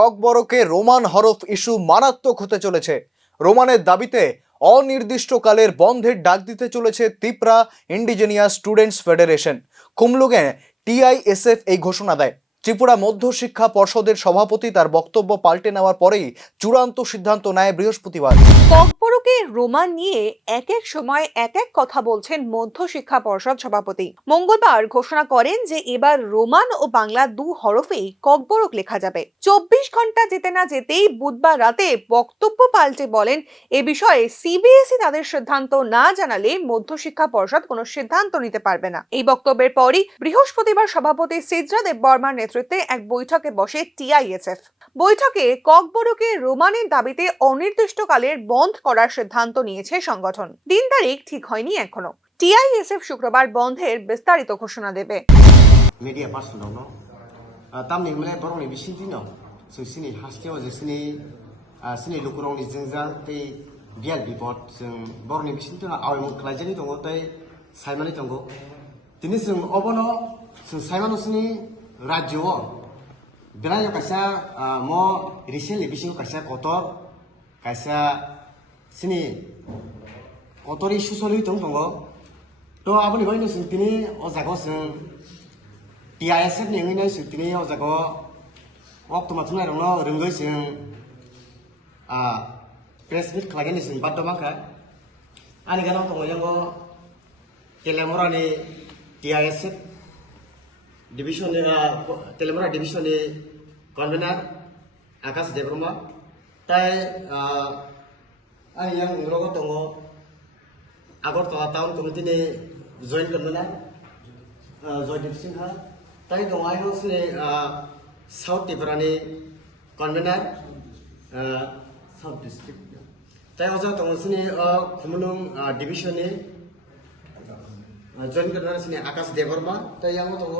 ককবরকে Roman হরফ issue মারাত্মক হতে চলেছে। রোমানের দাবিতে অনির্দিষ্টকালের বন্ধের ডাক দিতে চলেছে ত্রিপুরা ইন্ডিজেনিয়াস স্টুডেন্টস ফেডারেশন। কুমলুঙে টিআইএসএফ এই ঘোষণা দেয়। ত্রিপুরা মধ্য শিক্ষা পর্ষদের সভাপতি তার বক্তব্য পাল্টে নেওয়ার পরেই চূড়ান্ত সিদ্ধান্ত নেয় বৃহস্পতিবার। ককবরকে রোমান নিয়ে এক এক সময় এক এক কথা বলছেন মধ্য শিক্ষা পর্ষদ সভাপতি। মঙ্গলবার ঘোষণা করেন যে এবার রোমান ও বাংলা দু হরফেই ককবরক লেখা যাবে। 24 ঘন্টা যেতে না যেতেই বুধবার রাতে বক্তব্য পাল্টে বলেন এ বিষয়ে সিবিএসই তাদের সিদ্ধান্ত না জানালে মধ্য শিক্ষা পর্ষদ কোনো সিদ্ধান্ত নিতে পারবে না। এই বক্তব্যের পরই বৃহস্পতিবার সভাপতি সিদ্রা দেব বর্মার নেতৃত্বে এক বৈঠকে বসে টিআইএসএফ। বৈঠকে ককবরকে রোমানের দাবিতে অনির্দিষ্টকালের বন্ধ করার সিদ্ধান্ত নিয়েছে সংগঠন। দিন তারিখ ঠিক হয়নি এখনো। টিআইএসএফ শুক্রবার বন্ধের বিস্তারিত ঘোষণা দেবে। media person no tamni mele borong ni bisinti no so sini haskeo je sini lukurong ni jengjang te bial bipot jeng borong ni bisinti na awi mun klajani tongo tai saimani tongo tini jeng obono jeng saimano sini rajyo belai kaisa mo recently bisingo kaisa kotor kaisa sini kotori susoli tongo to aboni baino sing tini o jago jeng TISF নেংইনাই সুতিনি অজাগো অক্টমাথুনাই রং রंगै जों press मिट खालायनि जों बादमाखा आनि गानाव दङ यांगो तेलेमरानि टिआइएसएफ डिविजन तेलेमरा डिविजननि कन्वेनर आकाश देब्रमा ताय आनि yang रोगो दङ आगरतला टाउन कमिटिनि जॉइंट कन्वेनर जयदीप सिंह ताई दङ आयनो सिनि साउथ त्रिपुरानि कन्वेनर साउथ डिस्ट्रिक्ट ताई अजा दङ सिनि खुमलुं डिविजननि जॉइंट कन्वेनर सिनि आकाश देबर्मा ताई यांगो दङ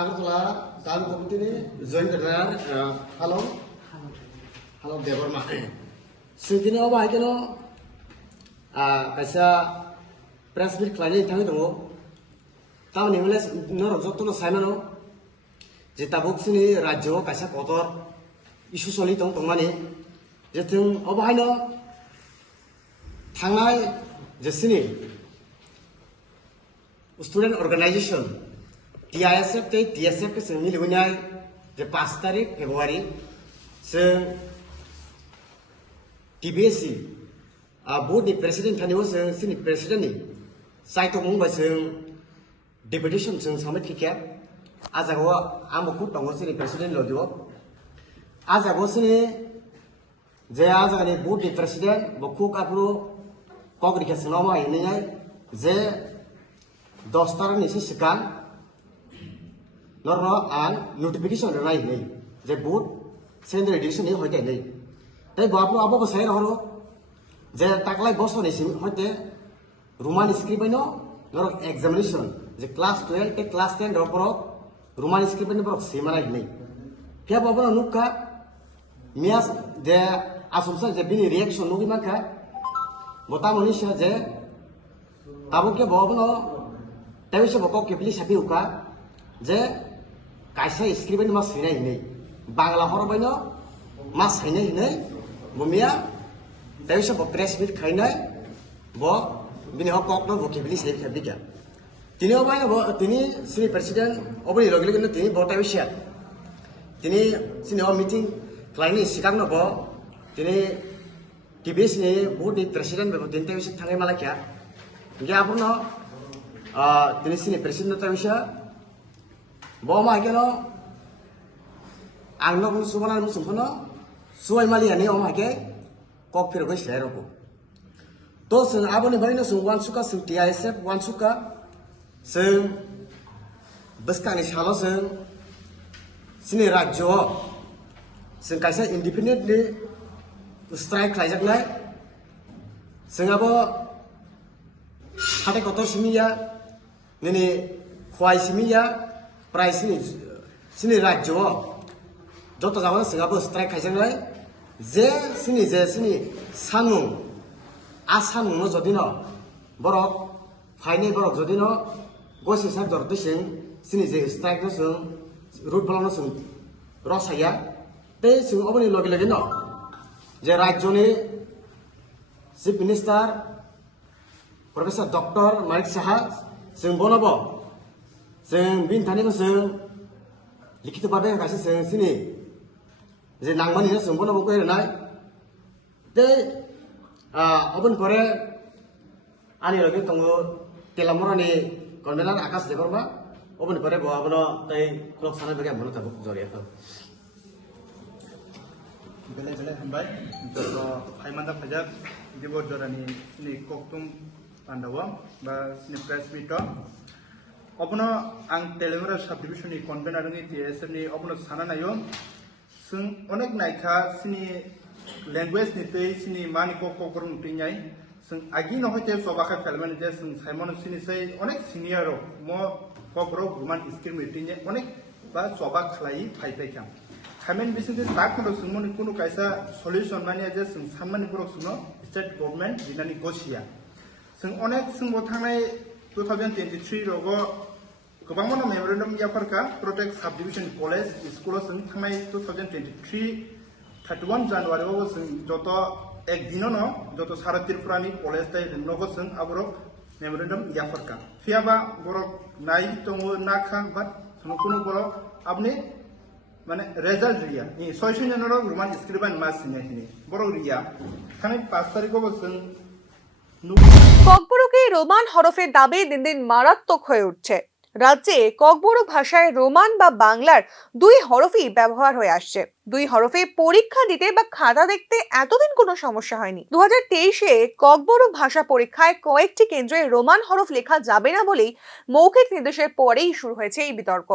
आगरतला टाउन कमिटिनि जॉइंट कन्वेनर हालो देबर्मा सिंकिनि अबा हायकेनो कायसा प्रेस मिट खालायनि थाङै दङ तामनि मले नरक जतनो साइमानो जे ताबुकसिनि राज्य कायसा कतर इशु सलि दं तंमानि जे जों अबहायनो थांनाय जेसिनि स्टूडेंट ऑर्गेनाइजेशन टीआईएसएफ ते टीएसएफ के जों मिलुनाय जे 5 तारिख फेब्रुवारि जों टीबीएससी बोर्डनि प्रेसिडेंट थानियाव जों सिनि प्रेसिडेंटनि साइटआव बुंबाय जों डेपुटेशन जों सामने थिखे आजागो आंबो खुद दङ सिनि प्रेसिडेंट लदियो आजागो सिनि जे आजागनि बोर्डनि प्रेसिडेंट बखु कापुरु कग्रिकेसन नाव मायनिनाय जे 10 तार निसे सिगां नरनो आन नोटिफिकेशन राय नै जे बोर्ड सेंट्रल एडिशन नि होयते नै ताई बापु आबो बसाय रहरो जे ताकलाय बसनि सिम होयते रोमान स्क्रिप्टनो नरक एग्जामिनेशन जे क्लास 12 ते क्लास 10 रपरो रोमान स्क्रिप्टनि बरक सेमानाय नै क्या बाबा नुका मियास जे आसमसा जे बिनि रिएक्शन नुगि माखा बता मनिसा जे ताबो के बाबनो ताबिसे बको केपली सापि उका जे कायसा स्क्रिप्टनि मा सैनाय नै बांला हरबायनो मा सैनाय नै बमिया ताबिसे ब प्रेस मिट खायनाय ब बिनि हकनो बकेबली साइ खाबिका তিনি অবাই তিনি সিনি প্রেসিডেন্ট অবনি লগে লগে তিনি বটাইছিয়া তিনি সিনি মিটিং ক্লাইনি সিগাং নব তিনি টিবিএস नि बोर्ड प्रेसिडेंट बेबो दिन ताइसे थाङै मालाकिया गे आपुनो তিনি सिनि प्रेसिडेंट ताइसे ब मागेनो आंनो सुबना मुसुमफनो सुवाय मालियानि अ मागे कक फिरगै सेरबो तो जों आबोनि बायनो जों वानसुका जों टीआईएसएफ वानसुका जों बसकानि सालो जों सिनि राज्य जों कायसा इंडिपेंडेंटली स्ट्राइक खालायजानाय जोंहाबो हाथाय कतर सिमिया नैनि खवाय सिमिया प्राय सिनि राज्य जत जाबानो जोंहाबो स्ट्राइक खालायजानाय जे सिनि सानु आ सानु जदिनो बरक फाइनै बरक जदिनो गसे सार दरदे सिं सिनि जे स्ट्राइक जों रुट बलानो जों রসাইয়া তে जों अबनि लगे लगे न जे राज्यनि chief minister professor doctor Manik Saha जों बनाबो जों बिन थानायखौ जों लिखित भाबे गासै जों सिनि जे नांमानिनो जों बनाबो कहेरनाय ते अबनि परे आनि लगे दङो तेलामरानि कन्वेनार आकाश देबरमा अबनि परे बहाबनो तै क्लक सानाय बागै मोनो थाबो जरियाखौ बेले बेले हामबाय जतो फाइमानदा फाइजाक दिबो जरानि नि कोकतुम पान्डावा बा नि प्रेस मिट अपनो आं तेलेंगरा सब डिविजननि कन्वेनारनि टीएसएफ नि अपनो साना नायो जों अनेक नायखा सिनि लैंग्वेज नि तै सिनि मानि कोकर मुटिनाय जों आगि न होते सबाखा फेलमेन जे जों साइमन सिनि सै अनेक सिनियर म कोकरो गुमान स्किल मिटिने अनेक बा सबा खलाई फाइफाइखा खामेन बिसिनि ताकनो सुमनि कुनु कायसा सल्युशन माने जे जों सानमानि बरक सुनो स्टेट गभर्नमेंट दिनानि गसिया जों अनेक जों थांनाय 2023 रगो गोबां मन मेमोरेन्डाम याफारका प्रोटेक्ट सब डिविजन कलेज स्कुलाव जों थांनाय 2023 31 जानुवारियाव जों जत एक दिनो न जत सारा त्रिपुरानि कलेज ताइ नगो जों आबरो मेमोरेन्डाम याफारका फियाबा बरक नाय दङो नाखा बाट जों कुनु बरक आपनि माने रेजाल्ट रिया नि 6 जनरो रुमान स्क्रिबान मासिने हिनि बरक रिया थांनाय 5 तारिखआव जों ককবরকে রোমান হরফের দাবি দিন দিন মারাত্মক হয়ে উঠছে। রাজ্যে ককবরক ভাষায় রোমান বা বাংলার দুই হরফই ব্যবহার হয়ে আসছে। দুই হরফে পরীক্ষা দিতে বা খাতা দেখতে এতদিন কোনো সমস্যা হয়নি। 2023-এ ককবরক ভাষা পরীক্ষায় কয়েকটি কেন্দ্রে রোমান হরফ লেখা যাবে না বলেই মৌখিক নির্দেশের পরেই শুরু হয়েছে এই বিতর্ক।